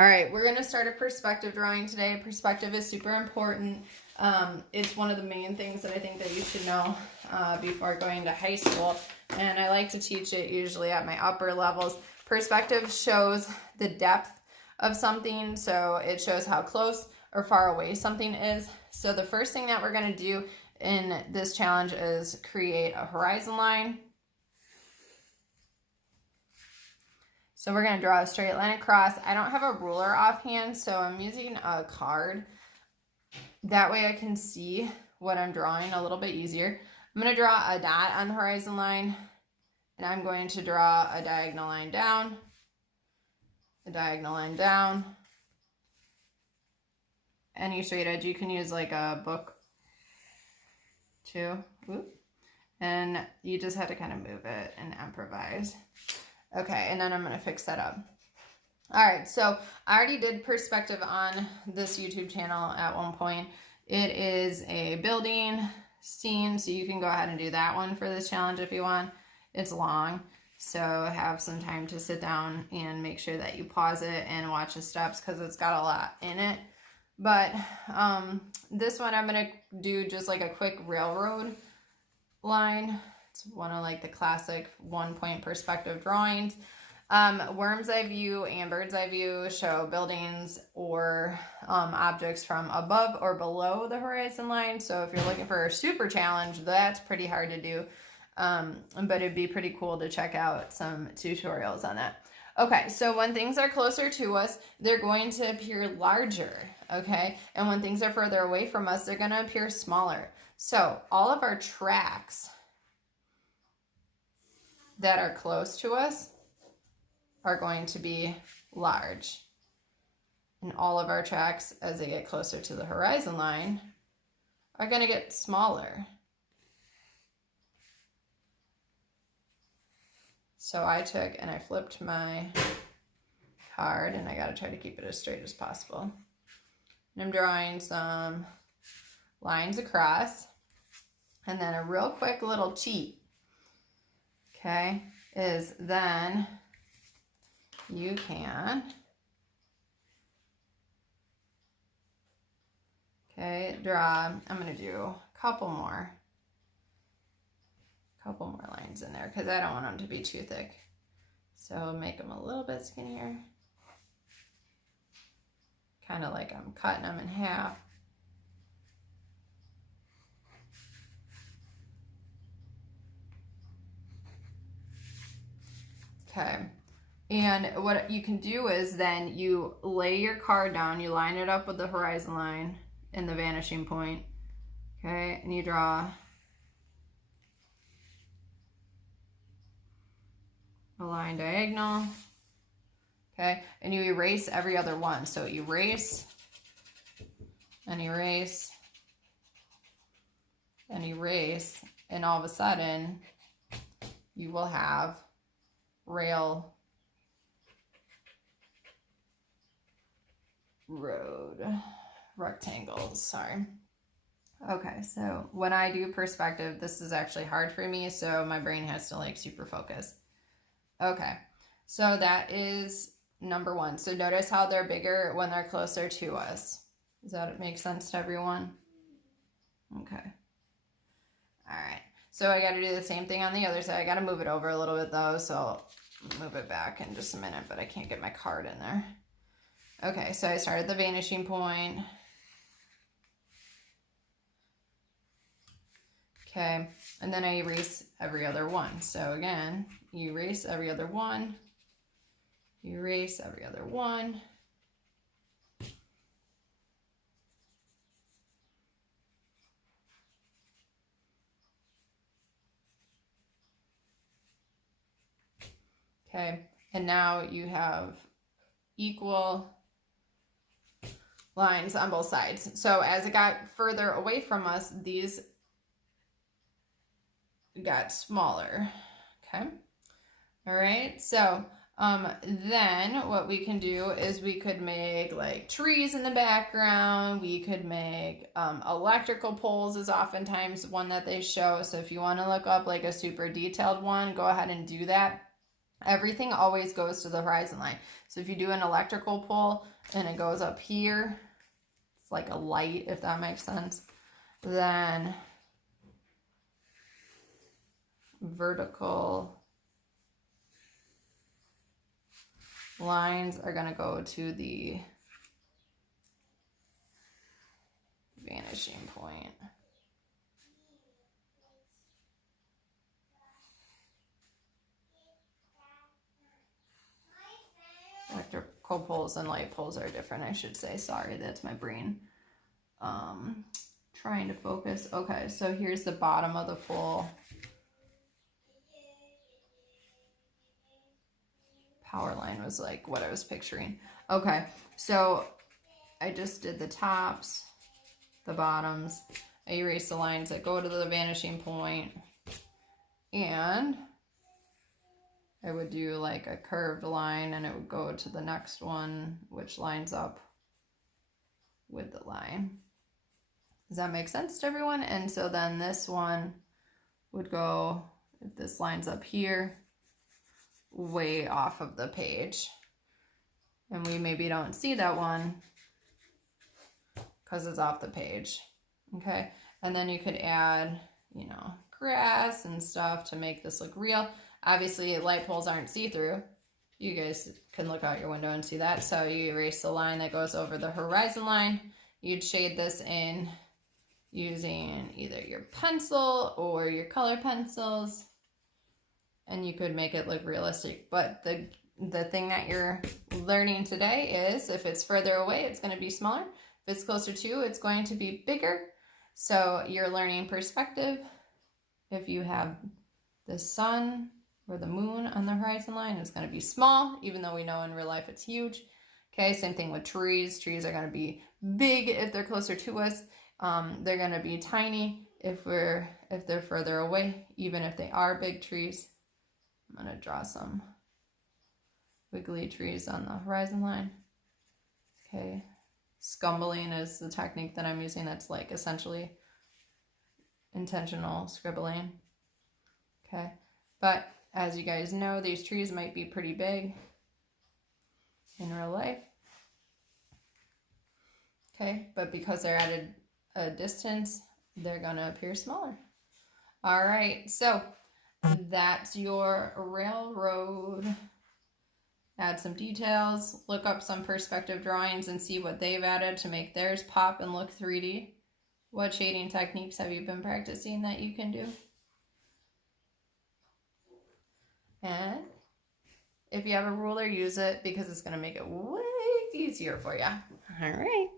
All right, we're going to start a perspective drawing today. Perspective is super important. It's one of the main things that I think that you should know before going to high school. And I like to teach it usually at my upper levels. Perspective shows the depth of something. So it shows how close or far away something is. So the first thing that we're going to do in this challenge is create a horizon line. So we're going to draw a straight line across. I don't have a ruler offhand, so I'm using a card. That way I can see what I'm drawing a little bit easier. I'm going to draw a dot on the horizon line, and I'm going to draw a diagonal line down, a diagonal line down. Any straight edge, you can use like a book too. Whoop. And you just have to kind of move it and improvise. Okay, and then I'm going to fix that up. All right, so I already did perspective on this YouTube channel at one point. It is a building scene, so you can go ahead and do that one for this challenge if you want. It's long, so have some time to sit down and make sure that you pause it and watch the steps because it's got a lot in it. But this one I'm going to do just like a quick railroad line. It's one of like the classic 1-point perspective drawings. Worm's eye view and bird's eye view show buildings or objects from above or below the horizon line. So if you're looking for a super challenge, that's pretty hard to do. But it'd be pretty cool to check out some tutorials on that. Okay, so when things are closer to us, they're going to appear larger, okay? And when things are further away from us, they're going to appear smaller. So all of our tracks that are close to us are going to be large. And all of our tracks, as they get closer to the horizon line, are going to get smaller. So I took and I flipped my card, and I got to try to keep it as straight as possible. And I'm drawing some lines across, and then a real quick little cheat, okay, is then you can, okay, draw, I'm going to do a couple more lines in there because I don't want them to be too thick. So make them a little bit skinnier. Kind of like I'm cutting them in half. Okay. And what you can do is then you lay your card down, you line it up with the horizon line and the vanishing point. Okay, and you draw a line diagonal. Okay, and you erase every other one. So erase and erase and erase, and all of a sudden you will have road rectangles, sorry. Okay, so when I do perspective, this is actually hard for me, so my brain has to like super focus. Okay, so that is number one. So notice how they're bigger when they're closer to us. Does that make sense to everyone? Okay. All right. So I got to do the same thing on the other side. I got to move it over a little bit though, so I'll move it back in just a minute, but I can't get my card in there. Okay, so I started the vanishing point. Okay, and then I erase every other one. So again, you erase every other one. You erase every other one. Okay, and now you have equal lines on both sides. So as it got further away from us, these got smaller. Okay. All right. So then what we can do is we could make like trees in the background. We could make electrical poles is oftentimes one that they show. So if you want to look up like a super detailed one, go ahead and do that. Everything always goes to the horizon line. So if you do an electrical pole and it goes up here, it's like a light, if that makes sense, then vertical lines are going to go to the vanishing point. Electrical poles and light poles are different, I should say. Sorry, that's my brain trying to focus. Okay, so here's the bottom of the pole. Power line was like what I was picturing. Okay, so I just did the tops, the bottoms. I erased the lines that go to the vanishing point, and I would do like a curved line and it would go to the next one, which lines up with the line. Does that make sense to everyone? And so then this one would go, if this lines up here, way off of the page. And we maybe don't see that one because it's off the page. Okay, and then you could add, you know, grass and stuff to make this look real. Obviously, light poles aren't see-through. You guys can look out your window and see that. So you erase the line that goes over the horizon line. You'd shade this in using either your pencil or your color pencils, and you could make it look realistic. But the thing that you're learning today is if it's further away, it's going to be smaller. If it's closer to, it's going to be bigger. So you're learning perspective. If you have the sun or the moon on the horizon line, it's going to be small, even though we know in real life it's huge. Okay, same thing with trees. Trees are going to be big if they're closer to us. They're going to be tiny if they're further away, even if they are big trees. I'm going to draw some wiggly trees on the horizon line. Okay, scumbling is the technique that I'm using. That's like essentially intentional scribbling. Okay, but as you guys know, these trees might be pretty big in real life. Okay, but because they're at a distance, they're gonna appear smaller. All right, so that's your railroad. Add some details, look up some perspective drawings and see what they've added to make theirs pop and look 3D. What shading techniques have you been practicing that you can do? And if you have a ruler, use it because it's going to make it way easier for you. All right.